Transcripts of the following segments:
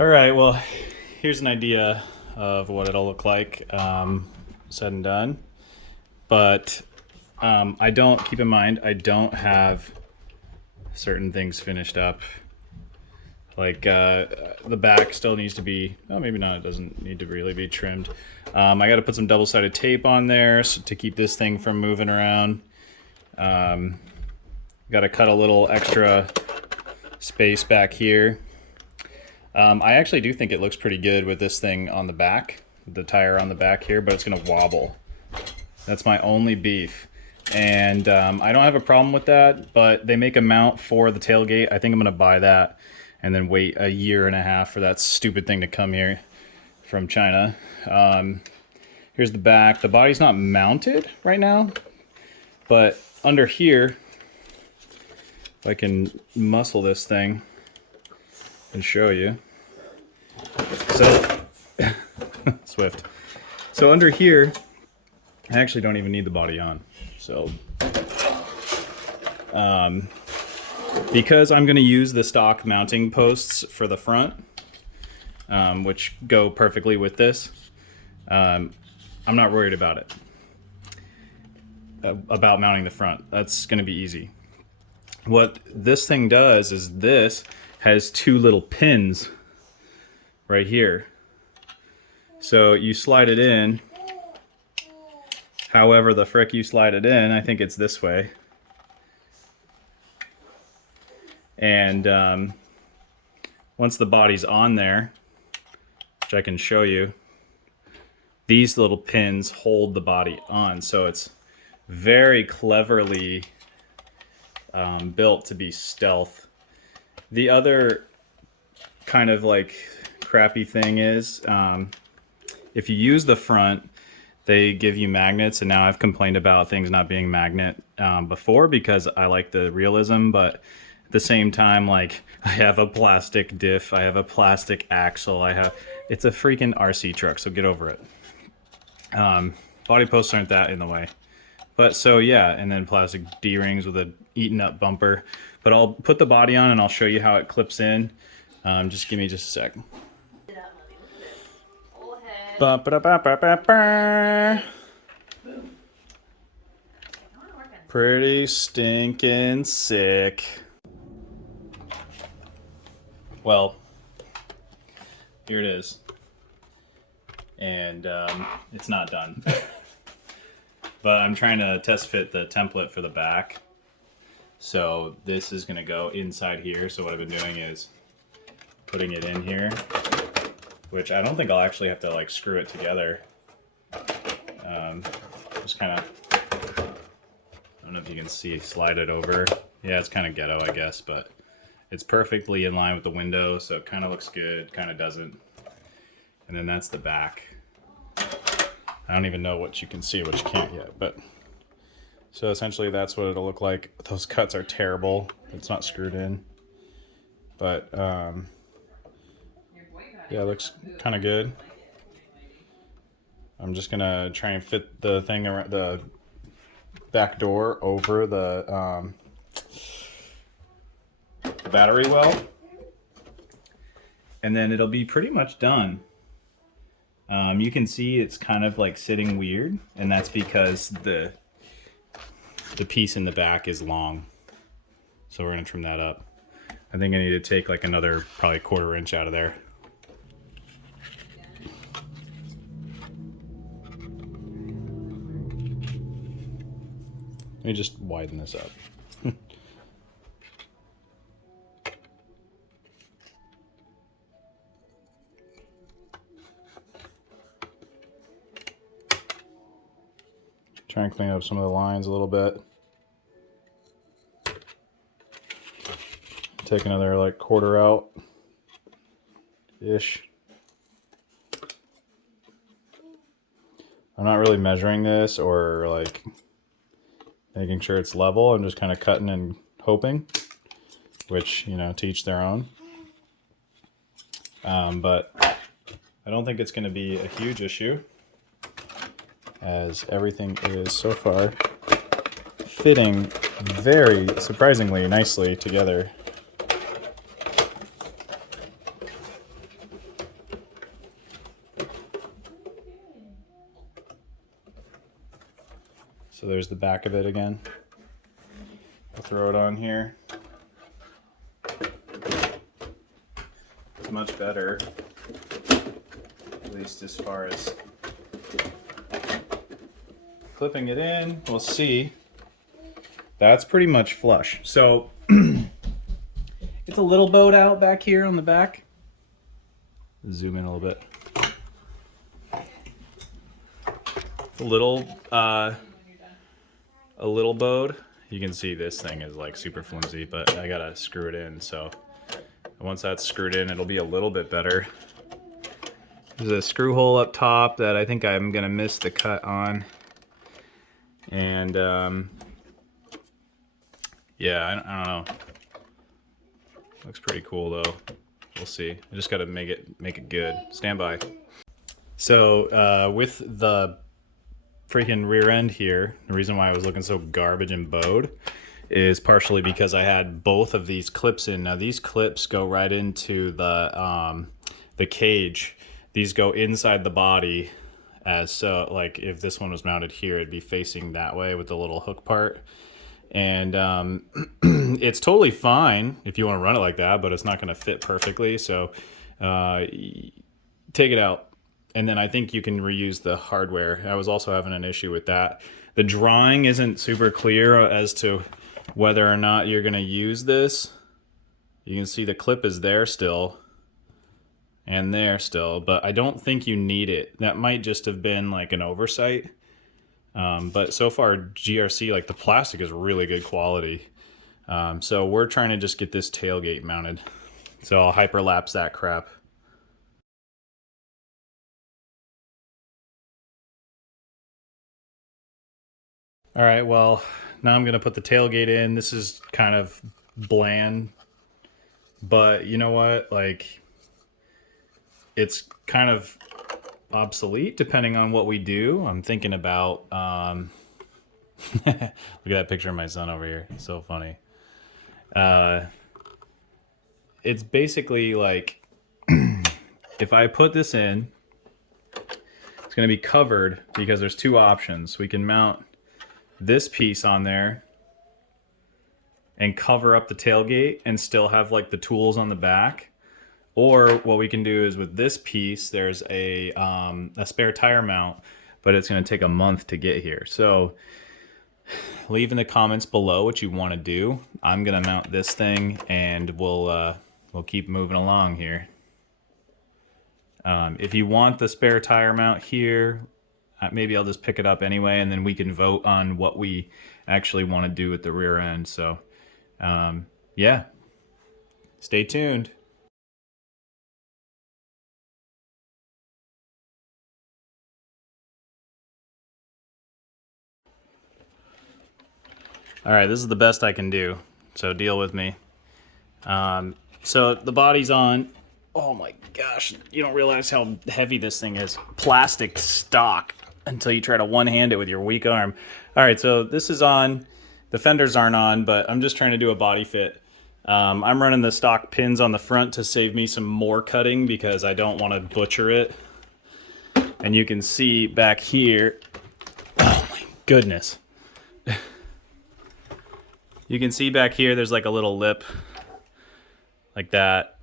All right, well, here's an idea of what it'll look like said and done. But I don't, keep in mind, I don't have certain things finished up. Like the back still needs to be, oh, maybe not, it doesn't need to really be trimmed. I got to put some double-sided tape on there to keep this thing from moving around. Got to cut a little extra space back here. I actually do think it looks pretty good with this thing on the back, the tire on the back here, but it's going to wobble. That's my only beef. And I don't have a problem with that, but they make a mount for the tailgate. I think I'm going to buy that and then wait a year and a half for that stupid thing to come here from China. Here's the back. The body's not mounted right now, but under here, if I can muscle this thing and show you. So, Swift. So under here, I actually don't even need the body on. So, because I'm going to use the stock mounting posts for the front, which go perfectly with this, I'm not worried about it. About mounting the front. That's going to be easy. What this thing does is this has two little pins right here. So you slide it in, however the frick you slide it in. I think it's this way. And once the body's on there, which I can show you, these little pins hold the body on. So it's very cleverly built to be stealth. The other kind of like crappy thing is if you use the front, they give you magnets, and now I've complained about things not being magnet before because I like the realism, but at the same time, like, I have a plastic diff, I have a plastic axle, it's a freaking RC truck, so get over it. Body posts aren't that in the way. But so yeah, and then plastic D-rings with a eaten up bumper. But I'll put the body on and I'll show you how it clips in. Just give me just a sec. Pretty stinking sick. Well, here it is. And it's not done. But I'm trying to test fit the template for the back. So this is gonna go inside here. So what I've been doing is putting it in here, which I don't think I'll actually have to like screw it together. Just kind of, I don't know if you can see, slide it over. Yeah, it's kind of ghetto, I guess, but it's perfectly in line with the window. So it kind of looks good, kind of doesn't. And then that's the back. I don't even know what you can see, what you can't yet, but so essentially that's what it'll look like. Those cuts are terrible. It's not screwed in, but yeah, it looks kind of good. I'm just gonna try and fit the thing around the back door over the battery well, and then it'll be pretty much done. You can see it's kind of like sitting weird, and that's because the piece in the back is long. So we're gonna trim that up. I think I need to take like another probably 1/4 inch out of there. Let me just widen this up. Try and clean up some of the lines a little bit. Take another like 1/4 out ish. I'm not really measuring this or like making sure it's level. I'm just kind of cutting and hoping, which, you know, to each their own. But I don't think it's going to be a huge issue, as everything is so far fitting very surprisingly nicely together. So there's the back of it again. I'll throw it on here. It's much better, at least as far as clipping it in. We'll see. That's pretty much flush. So it's a little bowed out back here on the back. Zoom in a little bit. A little bowed. You can see this thing is like super flimsy, but I gotta screw it in. So once that's screwed in, it'll be a little bit better. There's a screw hole up top that I think I'm gonna miss the cut on. And yeah, I don't know. Looks pretty cool though. We'll see. I just gotta make it good. Stand by. So with the freaking rear end here, the reason why I was looking so garbage and bowed is partially because I had both of these clips in. Now these clips go right into the cage. These go inside the body, as so like if this one was mounted here, it'd be facing that way with the little hook part. And it's totally fine if you want to run it like that, but it's not going to fit perfectly. So take it out. And then I think you can reuse the hardware. I was also having an issue with that. The drawing isn't super clear as to whether or not you're going to use this. You can see the clip is there still and there still, but I don't think you need it. That might just have been like an oversight. But so far GRC, like the plastic is really good quality. So we're trying to just get this tailgate mounted. So I'll hyperlapse that crap. All right, well, now I'm gonna put the tailgate in. This is kind of bland, but you know what? Like, it's kind of obsolete depending on what we do. I'm thinking about, look at that picture of my son over here. It's so funny. It's basically like, if I put this in, it's gonna be covered because there's two options. We can mount this piece on there and cover up the tailgate and still have like the tools on the back. Or what we can do is with this piece, there's a spare tire mount, but it's going to take a month to get here. So leave in the comments below what you want to do. I'm going to mount this thing and we'll keep moving along here. If you want the spare tire mount here, maybe I'll just pick it up anyway, and then we can vote on what we actually want to do with the rear end. So, yeah, stay tuned. All right, this is the best I can do, so deal with me. So the body's on. Oh my gosh, you don't realize how heavy this thing is. Plastic stock. Until you try to one-hand it with your weak arm. All right, so this is on. The fenders aren't on, but I'm just trying to do a body fit. I'm running the stock pins on the front to save me some more cutting because I don't want to butcher it. And you can see back here, oh my goodness. You can see back here there's like a little lip like that.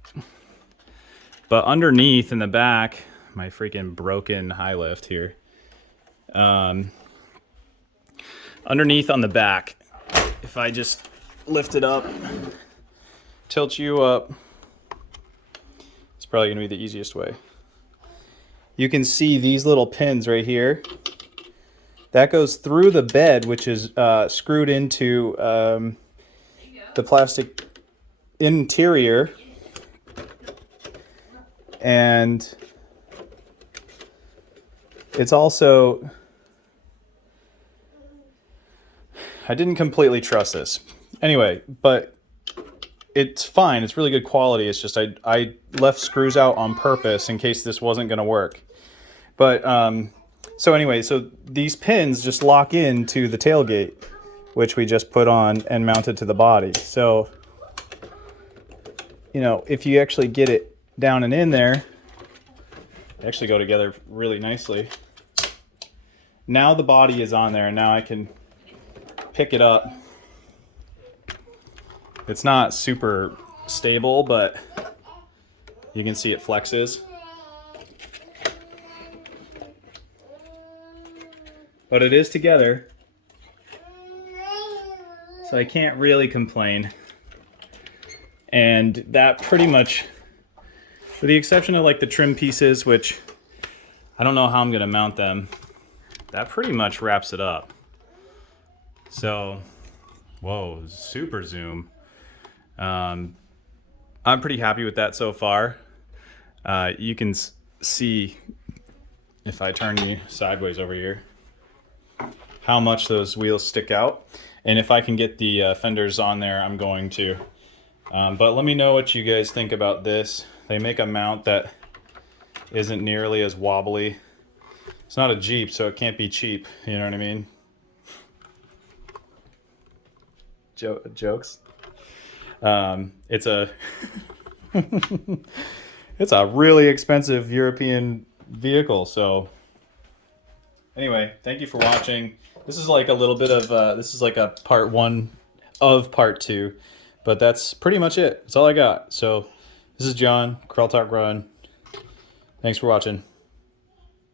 But underneath in the back, my freaking broken high lift here. Underneath on the back, if I just lift it up, tilt you up, it's probably gonna be the easiest way. You can see these little pins right here. That goes through the bed, which is screwed into the plastic interior, and it's also, I didn't completely trust this. Anyway, but it's fine. It's really good quality. It's just I left screws out on purpose in case this wasn't going to work. But so anyway, so these pins just lock into the tailgate, which we just put on and mounted to the body. So, you know, if you actually get it down and in there, they actually go together really nicely. Now the body is on there, and now I can pick it up. It's not super stable, but you can see it flexes. But it is together, so I can't really complain. And that pretty much, with the exception of like the trim pieces, which I don't know how I'm gonna mount them, that pretty much wraps it up. So, whoa, super zoom. I'm pretty happy with that so far. You can see, if I turn you sideways over here, how much those wheels stick out. And if I can get the fenders on there, I'm going to. But let me know what you guys think about this. They make a mount that isn't nearly as wobbly. It's not a Jeep, so it can't be cheap, you know what I mean? Jokes. It's a it's a really expensive European vehicle. So anyway, thank you for watching. This is like a little bit of this is like a part 1 of part 2, but that's pretty much it. That's all I got. So this is John, Crawl Talk Run. Thanks for watching.